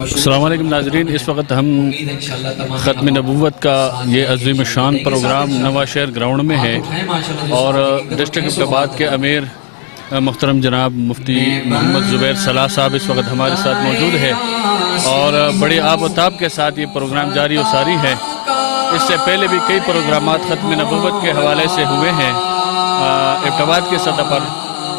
السلام علیکم ناظرین، اس وقت ہم ختم نبوت کا یہ عظیم شان پروگرام نواں شہر گراؤنڈ میں ہے اور ڈسٹرکٹ عبد آباد کے امیر محترم جناب مفتی محمد زبیر صلاح صاحب اس وقت ہمارے ساتھ موجود ہے اور بڑی آب و تاب کے ساتھ یہ پروگرام جاری و ساری ہے۔ اس سے پہلے بھی کئی پروگرامات ختم نبوت کے حوالے سے ہوئے ہیں عبد آباد کے سطح پر،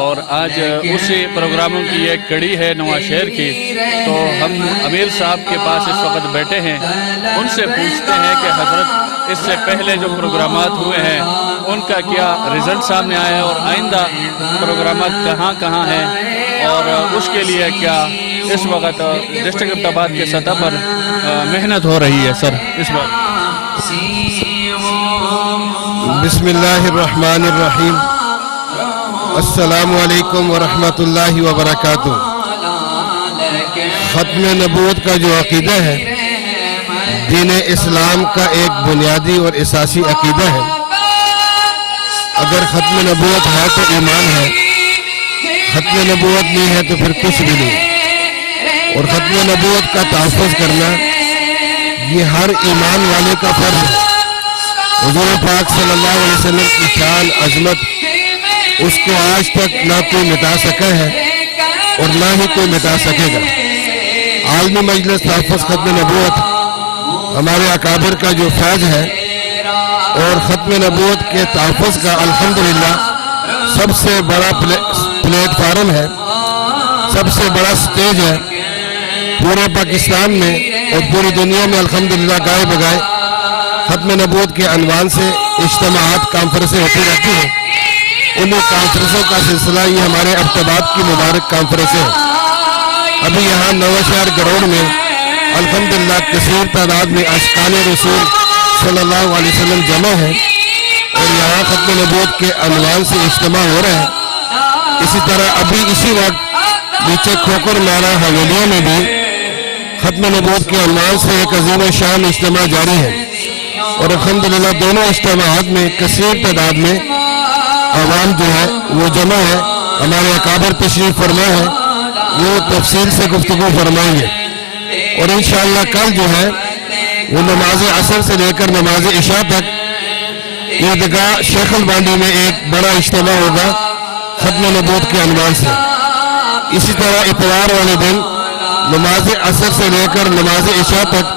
اور آج اسی پروگراموں کی ایک کڑی ہے نواں شہر کی۔ تو ہم امیر صاحب کے پاس اس وقت بیٹھے ہیں، ان سے پوچھتے ہیں کہ حضرت اس سے پہلے جو پروگرامات ہوئے ہیں ان کا کیا رزلٹ سامنے آیا ہے اور آئندہ پروگرامات کہاں کہاں ہیں، اور اس کے لیے کیا اس وقت ڈسٹرکٹ عبد آباد کے سطح پر محنت ہو رہی ہے۔ سر اس وقت بسم اللہ الرحمن الرحیم، السلام علیکم ورحمۃ اللہ وبرکاتہ۔ ختم نبوت کا جو عقیدہ ہے دین اسلام کا ایک بنیادی اور اساسی عقیدہ ہے۔ اگر ختم نبوت ہے تو ایمان ہے، ختم نبوت نہیں ہے تو پھر کچھ بھی نہیں۔ اور ختم نبوت کا تحفظ کرنا یہ ہر ایمان والے کا فرض ہے۔ حضور پاک صلی اللہ علیہ وسلم کی شان عظمت اس کو آج تک نہ کوئی مٹا سکا ہے اور نہ ہی کوئی مٹا سکے گا۔ عالمی مجلس تحفظ ختم نبوت ہمارے اکابر کا جو فیض ہے اور ختم نبوت کے تحفظ کا الحمدللہ سب سے بڑا پلیٹ فارم ہے، سب سے بڑا سٹیج ہے پورے پاکستان میں اور پوری دنیا میں۔ الحمدللہ گائے بگائے ختم نبوت کے عنوان سے اجتماعات کانفرنسیں ہوتی رہتی ہیں۔ انہیں کانفرنسوں کا سلسلہ یہ ہمارے عبد آباد کی مبارک کانفرنسیں ہیں۔ ابھی یہاں نواں شہر گراؤنڈ میں الحمدللہ کثیر تعداد میں عاشقان رسول صلی اللہ علیہ وسلم جمع ہیں اور یہاں ختم نبوت کے عنوان سے اجتماع ہو رہے ہیں۔ اسی طرح ابھی اسی وقت نیچے کھوکر مارا حویلیوں میں بھی ختم نبوت کے عنوان سے ایک عظیم شان اجتماع جاری ہے اور الحمدللہ دونوں اجتماعات میں کثیر تعداد میں عوام جو ہے وہ جمع ہے۔ ہمارے اکابر تشریف فرما ہے، وہ تفصیل سے گفتگو فرمائیں گے اور انشاءاللہ کل جو ہے وہ نماز عصر سے لے کر نماز عشاء تک عیدگاہ شیخ البانڈی میں ایک بڑا اجتماع ہوگا ختم نبوت کے عنوان سے۔ اسی طرح اتوار والے دن نماز عصر سے لے کر نماز عشاء تک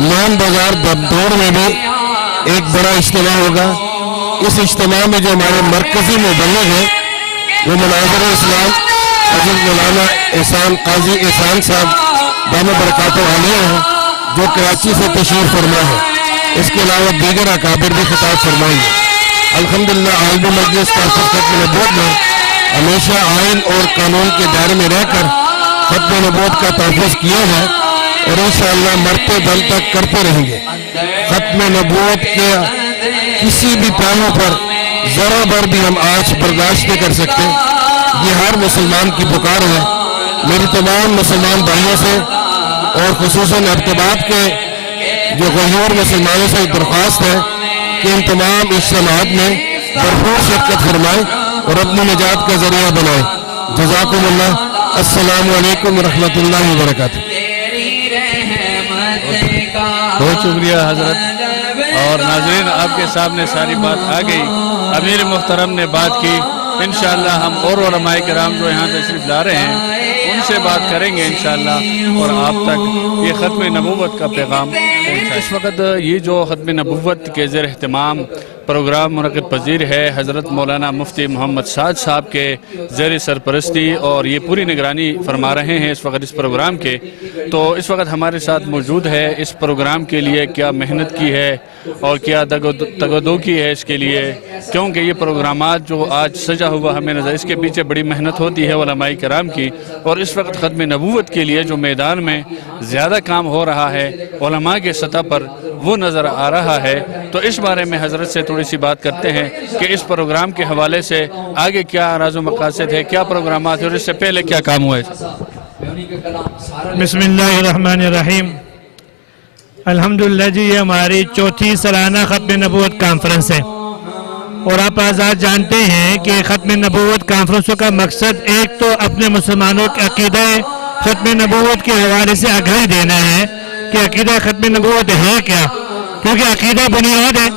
مین بازار دبدور میں بھی ایک بڑا اجتماع ہوگا۔ اس اجتماع میں جو ہمارے مرکزی مبلغ ہیں وہ مناظر اسلام حضرت مولانا احسان قاضی احسان صاحب دامت برکاتہ عالیہ ہیں جو کراچی سے تشریف فرما ہے۔ اس کے علاوہ دیگر اکابر بھی خطاب فرمائیں گے۔ الحمدللہ عالمی مجلس تحفظ ختم نبوت میں ہمیشہ آئین اور قانون کے دائرے میں رہ کر ختم نبوت کا تحفظ کیا ہے اور انشاءاللہ مرتے دم تک کرتے رہیں گے۔ ختم نبوت کے کسی بھی پہلو پر ذرا بر بھی ہم آج برداشت نہیں کر سکتے۔ یہ ہر مسلمان کی پکار ہے۔ میری تمام مسلمان بھائیوں سے اور خصوصاً عبد آباد کے جو غیور مسلمانوں سے درخواست ہے کہ ان تمام اجتماعات میں بھرپور شرکت فرمائیں اور اپنی نجات کا ذریعہ بنائیں۔ جزاکم اللہ۔ السلام علیکم ورحمۃ اللہ وبرکاتہ۔ بہت شکریہ حضرت۔ اور ناظرین آپ کے سامنے ساری بات آ گئی، امیر محترم نے بات کی۔ انشاءاللہ ہم اور علماء کرام جو یہاں تشریف لا رہے ہیں ان سے بات کریں گے انشاءاللہ اور آپ تک یہ ختم نبوت کا پیغام پہنچائیں۔ اس وقت یہ جو ختم نبوت کے زیر اہتمام پروگرام منعقد پذیر ہے حضرت مولانا مفتی محمد سعد صاحب کے زیر سرپرستی اور یہ پوری نگرانی فرما رہے ہیں اس وقت اس پروگرام کے۔ تو اس وقت ہمارے ساتھ موجود ہے اس پروگرام کے لیے کیا محنت کی ہے اور کیا تگدو کی ہے اس کے لیے، کیونکہ یہ پروگرامات جو آج سجا ہوا ہمیں نظر اس کے پیچھے بڑی محنت ہوتی ہے علماء کرام کی، اور اس وقت ختم نبوت کے لیے جو میدان میں زیادہ کام ہو رہا ہے علماء کے سطح پر وہ نظر آ رہا ہے۔ تو اس بارے میں حضرت سے تھوڑی سی بات کرتے ہیں کہ اس پروگرام کے حوالے سے آگے کیا اراز و مقاصد ہے، کیا پروگرامات ہیں اور اس سے پہلے کیا کام ہوا ہے۔ بسم اللہ الرحمن الرحیم۔ الحمدللہ جی یہ ہماری چوتھی سالانہ ختم نبوت کانفرنس ہے اور آپ آزاد جانتے ہیں کہ ختم نبوت کانفرنسوں کا مقصد ایک تو اپنے مسلمانوں کے عقیدہ ख़त्म नबूवत के हवाले से आगाही देना है कि अकीदा ख़त्म नबूवत है क्या, क्योंकि अकीदा बुनियाद है।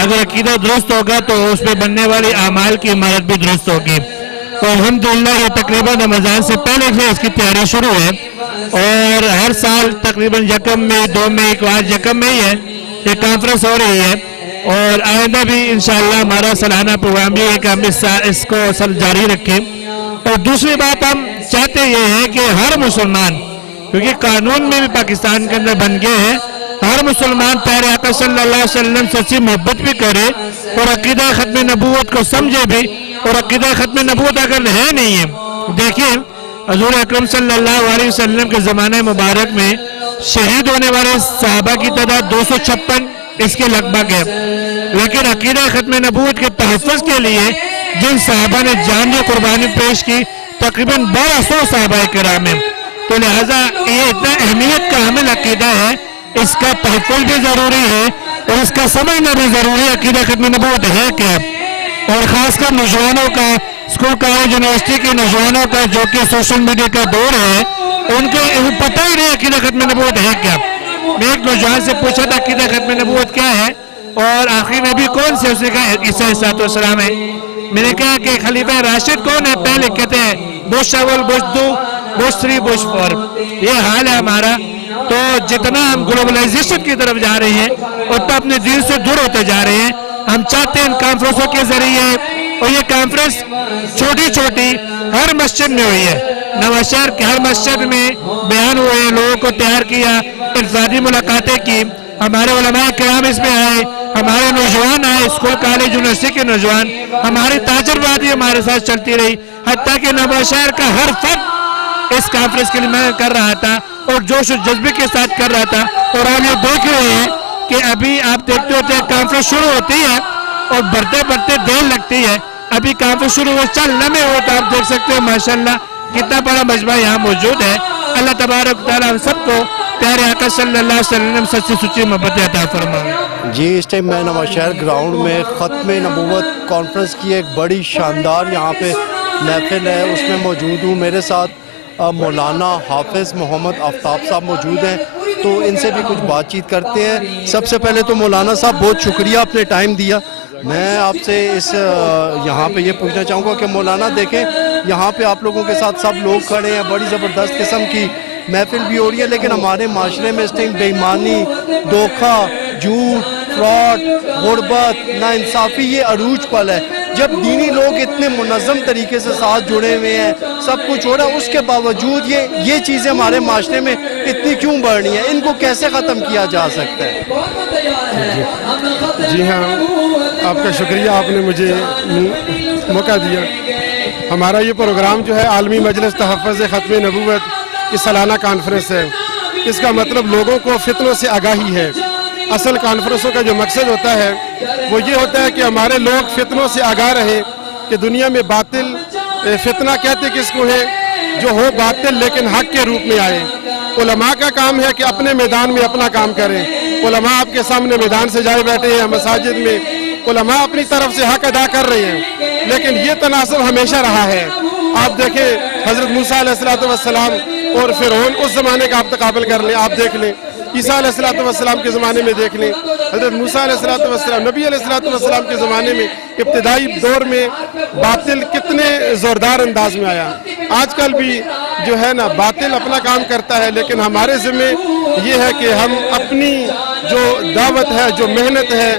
अगर अकीदा दुरुस्त होगा तो उस पर बनने वाली आमाल की इमारत भी दुरुस्त होगी। तो अल्हम्दुलिल्लाह ये तकरीबन रमज़ान से पहले से इसकी तैयारी शुरू है और हर साल तकरीबन यकम में, 2 में, एक बार यकम में ही है ये कॉन्फ्रेंस हो रही है। और आइंदा भी इंशाअल्लाह हमारा सालाना प्रोग्राम भी है कि हम इसको सब जारी रखें। और दूसरी बात हम चाहते ये है कि हर मुसलमान, क्योंकि कानून में भी पाकिस्तान के अंदर बन गए हैं, हर मुसलमान प्यारे आका सल्लल्लाहु अलैहि वसल्लम से सच्ची मोहब्बत भी करे और अकीदा ख़त्म नबूवत को समझे भी। और अकीदा ख़त्म नबूवत अगर है नहीं है, देखिए हज़ूर अकरम सल्लल्लाहु अलैहि वसल्लम के ज़माने मुबारक में शहीद होने वाले सहाबा की तादाद 256 इसके लगभग है, लेकिन अकीदा ख़त्म नबूवत के तहफ़्फ़ुज़ के लिए जिन सहाबा ने जान की कुर्बानी पेश की तकरीबन 1200 सहाबा किराम हैं। तो लिहाजा ये इतना अहमियत का हामिल अकीदा है, इसका तहफ़्फ़ुज़ भी ज़रूरी है और इसका समझना भी ज़रूरी है अकीदा ख़त्म नबूवत है क्या। और ख़ासकर नौजवानों का, स्कूल कॉलेज यूनिवर्सिटी के नौजवानों का जो कि सोशल मीडिया का दौर है, उनको पता ही नहीं अकीदा ख़त्म नबूवत है क्या। मैं एक नौजवान से पूछा था अकीदा ख़त्म नबूवत क्या है और आखिर में भी कौन से, उसने कहा ईसा अलैहिस्सलाम है। मैंने कहा कि खलीफा राशिद कौन है, पहले कहते हैं बुश अव्वल, बुश दो, बुश 3, बुश 4। ये हाल है हमारा। तो जितना हम ग्लोबलाइजेशन की तरफ जा रहे हैं उतना अपने दीन से दूर होते जा रहे हैं। हम चाहते हैं इन कॉन्फ्रेंसों के जरिए, और ये कॉन्फ्रेंस छोटी छोटी हर मस्जिद में हुई है, नवाशहर के हर मस्जिद में बयान हुए, लोगों को तैयार किया, इरशादी मुलाकातें की, हमारे उलमा किराम इसमें आए, हमारे नौजवान आए, स्कूल कॉलेज यूनिवर्सिटी के नौजवान, हमारी ताजरबाजी हमारे साथ चलती रही, हत्ता कि नवाशहर का हर फर्द इस कॉन्फ्रेंस के लिए मैं कर रहा था और जोश और जज्बे के साथ कर रहा था। और आप ये देख रहे हैं कि अभी आप देखते होते हैं कॉन्फ्रेंस शुरू होती है और बढ़ते बढ़ते देर लगती है। अभी कॉन्फ्रेंस शुरू हो चल लम्हे हो तो आप देख सकते हैं माशाल्लाह कितना बड़ा मजमा यहाँ मौजूद है। अल्लाह तबारक तआला हम सबको प्यारे आका सल्लल्लाहु अलैहि वसल्लम सच्ची सुच्ची मोहब्बत अता फरमाए। जी, इस टाइम मैं नवाशहर ग्राउंड में ख़त्म नबूवत कॉन्फ्रेंस की एक बड़ी शानदार यहाँ पे महफिल है, उसमें मौजूद हूँ। मेरे साथ मौलाना हाफिज़ मोहम्मद आफ्ताब साहब मौजूद हैं, तो इनसे भी कुछ बातचीत करते हैं। सबसे पहले तो मौलाना साहब बहुत शुक्रिया, आपने टाइम दिया। मैं आपसे इस यहाँ पे ये पूछना चाहूँगा कि मौलाना देखें यहाँ पे आप लोगों के साथ सब लोग खड़े हैं, बड़ी ज़बरदस्त किस्म की महफिल भी हो रही है, लेकिन हमारे माशरे में इस टाइम बेईमानी, धोखा, झूठ, फ्रॉड, गुर्बत, नाइंसाफ़ी ये अरूज पल है। जब दीनी लोग इतने मुनज़्ज़म तरीके से साथ जुड़े हुए हैं, सब कुछ हो रहा है, उसके बावजूद ये चीज़ें हमारे माशरे में इतनी क्यों बढ़ रही हैं? इनको कैसे ख़त्म किया जा सकता है? जी हाँ, आपका शुक्रिया, आपने मुझे मौका दिया। हमारा ये प्रोग्राम जो है आलमी मजलिस तहफ़्फ़ुज़ ख़त्म नबूवत की सालाना कॉन्फ्रेंस है। इसका मतलब लोगों को फितनों से आगाही है। असल कॉन्फ्रेंसों का जो मकसद होता है वो ये होता है कि हमारे लोग फितनों से आगाह रहें कि दुनिया में बातिल, फितना कहते किसको है, जो हो बातिल लेकिन हक के रूप में आए। उलमा का काम है कि अपने मैदान में अपना काम करें। उलमा आपके सामने मैदान से जाए बैठे हैं, मसाजिद में उलमा अपनी तरफ से हक अदा कर रहे हैं, लेकिन ये तनासब हमेशा रहा है। आप देखें हज़रत मूसा अलैहिस्सलाम और फिरौन, उस ज़माने का आप तकाबल कर लें, आप देख लें। ईसा अलैहिस्सलाम के ज़माने में देख लें, हज़रत मूसा अलैहिस्सलाम, नबी अलैहिस्सलाम के ज़माने में इब्तिदाई दौर में बातिल कितने ज़ोरदार अंदाज में आया। आजकल भी जो है ना बातिल अपना काम करता है, लेकिन हमारे ज़िम्मे ये है कि हम अपनी जो दावत है, जो मेहनत है,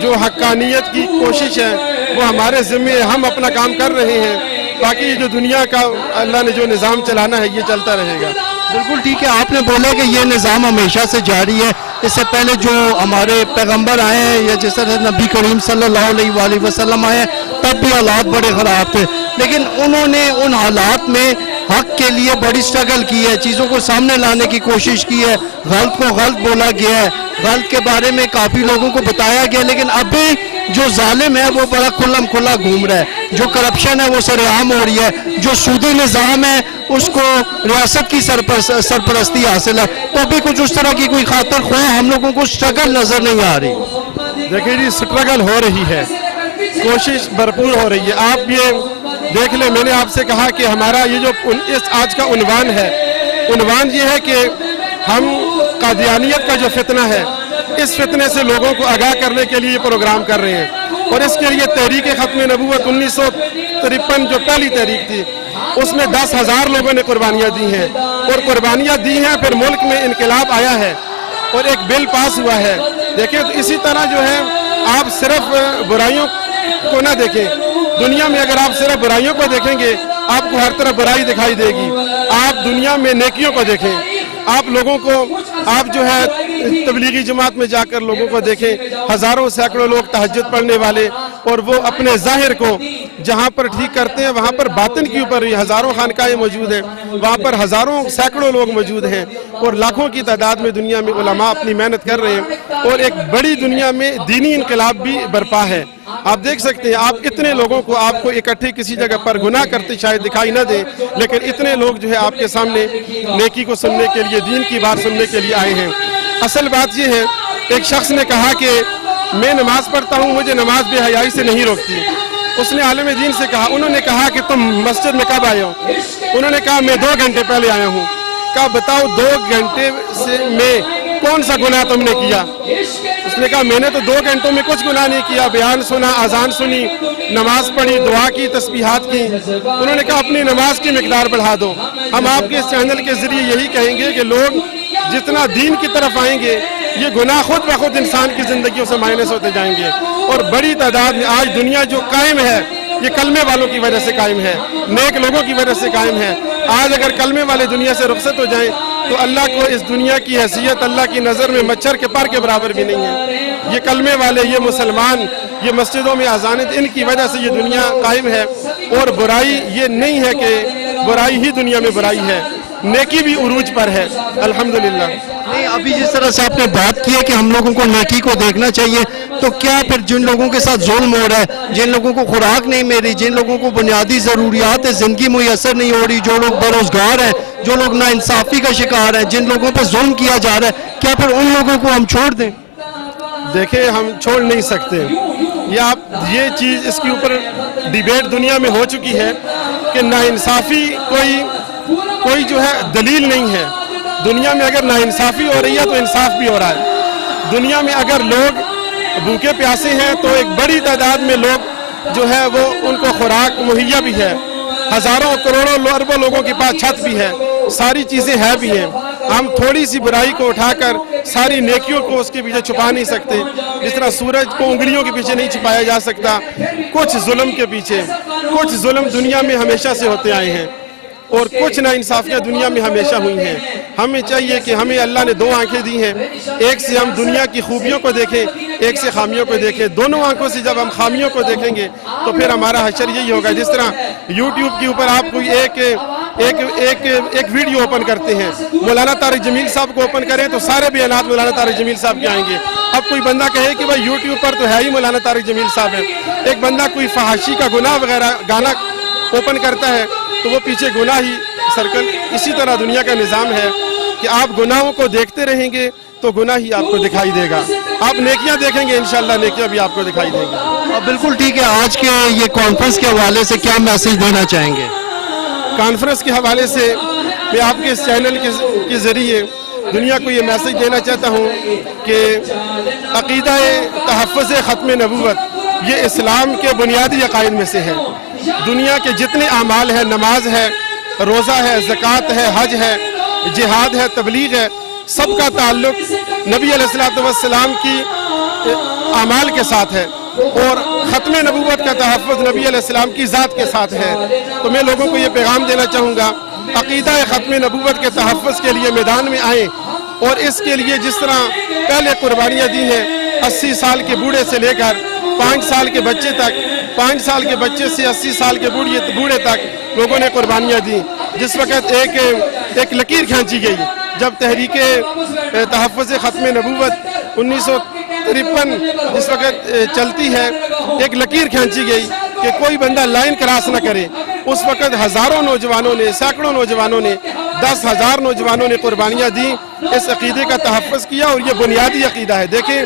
जो हक्कानियत की कोशिश है, वो हमारे ज़िम्मे, हम अपना काम कर रहे हैं ताकि ये जो दुनिया का अल्लाह ने जो निज़ाम चलाना है ये चलता रहेगा। बिल्कुल ठीक है, आपने बोला कि ये निज़ाम हमेशा से जारी है। इससे पहले जो हमारे पैगंबर आए हैं या जिस तरह नबी करीम सल्लल्लाहु अलैहि वसल्लम आए तब भी हालात बड़े ख़राब थे, लेकिन उन्होंने उन हालात में हक के लिए बड़ी स्ट्रगल की है, चीज़ों को सामने लाने की कोशिश की है, गलत को गलत बोला गया है, गलत के बारे में काफ़ी लोगों को बताया गया। लेकिन अभी जो जालिम है वो बड़ा खुल्लम खुल्ला घूम रहा है, जो करप्शन है वो सरेआम हो रही है, जो सूदी निज़ाम है उसको रियासत की सरपरस्ती हासिल है, तो अभी कुछ उस तरह की कोई खातर ख्वाह हम लोगों को स्ट्रगल नज़र नहीं आ रही। देखिए जी, स्ट्रगल हो रही है, कोशिश भरपूर हो रही है। आप ये देख लें, मैंने आपसे कहा कि हमारा ये जो इस आज का उन्वान है उन्वान ये है कि हम कादियानियत का जो फितना है, इस फितने से लोगों को आगाह करने के लिए ये प्रोग्राम कर रहे हैं। और इसके लिए तहरीक ख़त्म नबूवत 1953 जो पहली तहरीक थी, उसमें 10,000 लोगों ने कुर्बानियाँ दी हैं। और कुर्बानियाँ दी हैं, फिर मुल्क में इनकलाब आया है और एक बिल पास हुआ है। देखिए, तो इसी तरह जो है, आप सिर्फ बुराइयों को ना देखें। दुनिया में अगर आप सिर्फ बुराइयों को देखेंगे, आपको हर तरफ बुराई दिखाई देगी। आप दुनिया में नेकियों को देखें, आप लोगों को, आप जो है तबलीगी जमात में जाकर लोगों को देखें, हज़ारों सैकड़ों लोग तहज्जुद पढ़ने वाले, और वो अपने ज़ाहिर को जहाँ पर ठीक करते हैं, वहाँ पर बातिन के ऊपर हज़ारों खानकाएँ मौजूद हैं, वहाँ पर हज़ारों सैकड़ों लोग मौजूद हैं, और लाखों की तादाद में दुनिया में उलमा अपनी मेहनत कर रहे हैं। और एक बड़ी दुनिया में दीनी इनकलाब भी बर्पा है। आप देख सकते हैं, आप इतने लोगों को आपको इकट्ठे किसी जगह पर गुनाह करते शायद दिखाई न दे, लेकिन इतने लोग जो है आपके सामने नेकी को सुनने के लिए, दीन की बात सुनने के लिए आए हैं। असल बात ये है, एक शख्स ने कहा कि मैं नमाज पढ़ता हूँ, मुझे नमाज बेहयाई से नहीं रोकती। उसने आलिम दीन से कहा, उन्होंने कहा कि तुम मस्जिद में कब आए हो? उन्होंने कहा मैं 2 घंटे पहले आया हूँ। कहा बताओ 2 घंटे से में कौन सा गुनाह तुमने किया? उसने कहा मैंने तो 2 घंटों में कुछ गुनाह नहीं किया, बयान सुना, अजान सुनी, नमाज पढ़ी, दुआ की, तस्बीहात की। उन्होंने कहा अपनी नमाज की मिकदार बढ़ा दो। हम आपके इस चैनल के जरिए यही कहेंगे कि लोग जितना दीन की तरफ आएंगे, ये गुनाह खुद ब खुद इंसान की जिंदगियों से माइनस होते जाएंगे। और बड़ी तादाद में आज दुनिया जो कायम है, ये कलमे वालों की वजह से कायम है, नेक लोगों की वजह से कायम है। आज अगर कलमे वाले दुनिया से रुखसत हो जाएं, तो अल्लाह को इस दुनिया की हैसियत अल्लाह की नज़र में मच्छर के पर के बराबर भी नहीं है। ये कलमे वाले, ये मुसलमान, ये मस्जिदों में अज़ानें, इनकी वजह से ये दुनिया कायम है। और बुराई ये नहीं है कि बुराई ही दुनिया में बुराई है, नेकी भी उरूज पर है, अल्हम्दुलिल्लाह। नहीं, अभी जिस तरह से आपने बात की है कि हम लोगों को नेकी को देखना चाहिए, तो क्या फिर जिन लोगों के साथ जुल्म हो रहा है, जिन लोगों को खुराक नहीं मिल रही, जिन लोगों को बुनियादी ज़रूरियात ज़िंदगी मुयसर नहीं हो रही, जो लोग बेरोज़गार हैं, जो लोग नाइंसाफ़ी का शिकार हैं, जिन लोगों पर जुल्म किया जा रहा है, क्या फिर उन लोगों को हम छोड़ दें? देखिए, हम छोड़ नहीं सकते। ये चीज़, इसके ऊपर डिबेट दुनिया में हो चुकी है कि नाइंसाफ़ी कोई जो है दलील नहीं है। दुनिया में अगर नाइंसाफ़ी हो रही है तो इंसाफ भी हो रहा है। दुनिया में अगर लोग भूखे प्यासे हैं, तो एक बड़ी तादाद में लोग जो है वो उनको खुराक मुहैया भी है। हज़ारों करोड़ों अरबों लोगों के पास छत भी है, सारी चीज़ें हैं भी हैं। हम थोड़ी सी बुराई को उठाकर सारी नेकियों को उसके पीछे छुपा नहीं सकते। जिस तरह सूरज को उंगलियों के पीछे नहीं छुपाया जा सकता, कुछ जुल्म के पीछे, कुछ जुल्म दुनिया में हमेशा से होते आए हैं, और कुछ नाइंसाफियाँ दुनिया में हमेशा हुई हैं। हमें चाहिए कि हमें अल्लाह ने 2 आंखें दी हैं, एक से हम दुनिया की खूबियों को देखें, एक से खामियों को देखें। दोनों आंखों से जब हम खामियों को देखेंगे, तो फिर हमारा हशर यही होगा। जिस तरह यूट्यूब के ऊपर आप कोई एक वीडियो ओपन करते हैं, मौलाना तारिक जमील साहब को ओपन करें तो सारे बयानात मौलाना तारिक जमील साहब के आएंगे। अब कोई बंदा कहे कि भाई यूट्यूब पर तो है ही मौलाना तारिक जमील साहब है, एक बंदा कोई फहाशी का गुनाह वगैरह गाना ओपन करता है, तो वो पीछे गुनाह ही सर्कल। इसी तरह दुनिया का निज़ाम है कि आप गुनाहों को देखते रहेंगे तो गुनाह ही आपको दिखाई देगा। आप नेकियां देखेंगे, इंशाल्लाह नेकियां भी आपको दिखाई देंगी। बिल्कुल ठीक है। आज के ये कॉन्फ्रेंस के हवाले से क्या मैसेज देना चाहेंगे? कॉन्फ्रेंस के हवाले से मैं आपके इस चैनल के ज़रिए दुनिया को ये मैसेज देना चाहता हूँ कि अक़ीदा तहफ़्फ़ुज़ ख़त्म नबूवत ये इस्लाम के बुनियादी अक़ाइद में से है। दुनिया के जितने आमाल है, नमाज है, रोज़ा है, ज़कात है, हज है, जिहाद है, तबलीग है, सबका ताल्लुक नबी अलैहिस्सलातु वस्सलाम की आमाल के साथ है, और ख़त्म नबूवत का तहफ़्फ़ुज़ नबी अलैहिस्सलाम की ज़ात के साथ है। तो मैं लोगों को ये पैगाम देना चाहूँगा, अक़ीदा ख़त्म नबूवत के तहफ़्फ़ुज़ के लिए मैदान में आएँ, और इसके लिए जिस तरह पहले कुर्बानियाँ दी हैं, 80 साल के बूढ़े से लेकर 5 साल के बच्चे तक, 5 साल के बच्चे से 80 साल के बूढ़े तक लोगों ने कुर्बानियाँ दी। जिस वक़्त एक लकीर खींची गई, जब तहरीक तहफ़्फ़ुज़ ख़त्म नबूवत 1953 जिस वक़्त चलती है, एक लकीर खींची गई कि कोई बंदा लाइन क्रॉस न करे। उस वक़्त हज़ारों नौजवानों ने, सैकड़ों नौजवानों ने, 10,000 नौजवानों ने कुर्बानियाँ दी, इस अक़ीदे का तहफ़्फ़ुज़ किया, और ये बुनियादी अक़ीदा है। देखें,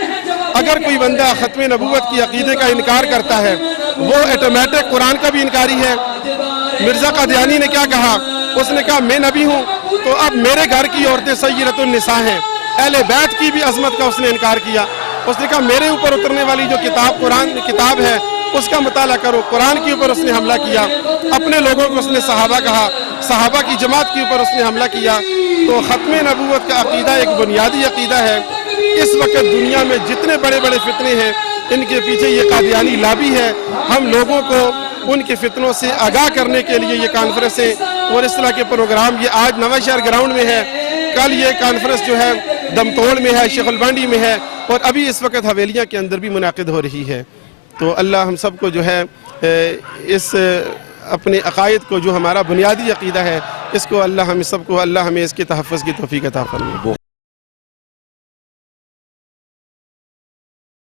अगर कोई बंदा ख़त्म नबूवत की अक़ीदे का इनकार करता है, वो ऑटोमेटिक कुरान का भी इनकारी है। मिर्ज़ा कादियानी ने क्या कहा? उसने कहा मैं नबी हूँ, تو اب میرے گھر کی عورتیں سیدۃ النساء ہیں، اہل بیت کی بھی عظمت کا اس نے انکار کیا. اس نے کہا میرے اوپر اترنے والی جو کتاب قرآن کتاب ہے اس کا مطالعہ کرو. قرآن کے اوپر اس نے حملہ کیا. اپنے لوگوں کو اس نے صحابہ کہا، صحابہ کی جماعت کے اوپر اس نے حملہ کیا. تو ختم نبوت کا عقیدہ ایک بنیادی عقیدہ ہے. اس وقت دنیا میں جتنے بڑے بڑے فتنے ہیں ان کے پیچھے یہ قادیانی لابی ہے. ہم لوگوں کو ان کے فتنوں سے آگاہ کرنے کے لیے یہ کانفرنسیں اور اس طرح کے پروگرام یہ آج نواں شہر گراؤنڈ میں ہے، کل یہ کانفرنس جو ہے دمتوڑ میں ہے، شیخ البانڈی میں ہے، اور ابھی اس وقت حویلیاں کے اندر بھی منعقد ہو رہی ہے. تو اللہ ہم سب کو جو ہے اس اپنے عقائد کو جو ہمارا بنیادی عقیدہ ہے اس کو اللہ ہم سب کو اللہ ہمیں اس کے تحفظ کی توفیق عطا فرمائے. وہ